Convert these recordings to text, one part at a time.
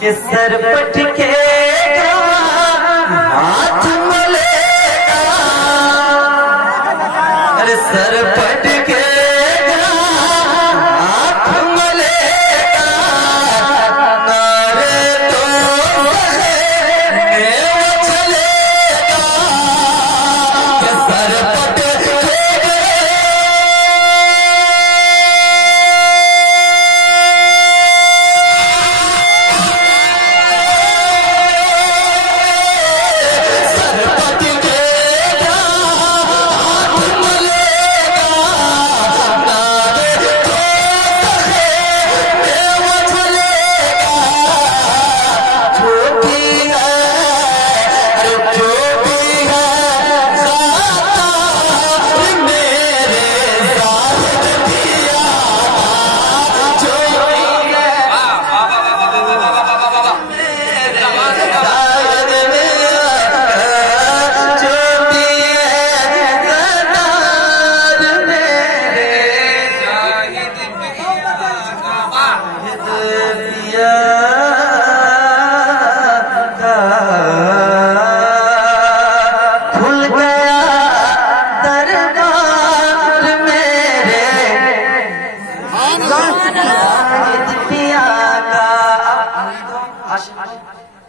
कि सर पटके हाथ मलेगा, अरे सर पटके हाथ मलेगा, नारे तो चलेगा कि सर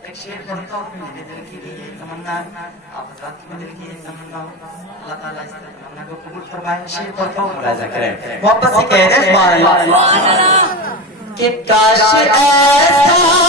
एक शेर पढ़ता हूँ मेरे दिल की भी यही तमन्ना, आप हज़रात की दिल की यही तमन्ना हो, अल्लाह ताला इस तमन्ना को कबूल फरमाए। शेर पढ़ता हूँ, मुलाज़ा करें, मोहब्बत से कह रहे हैं कि काश ऐसा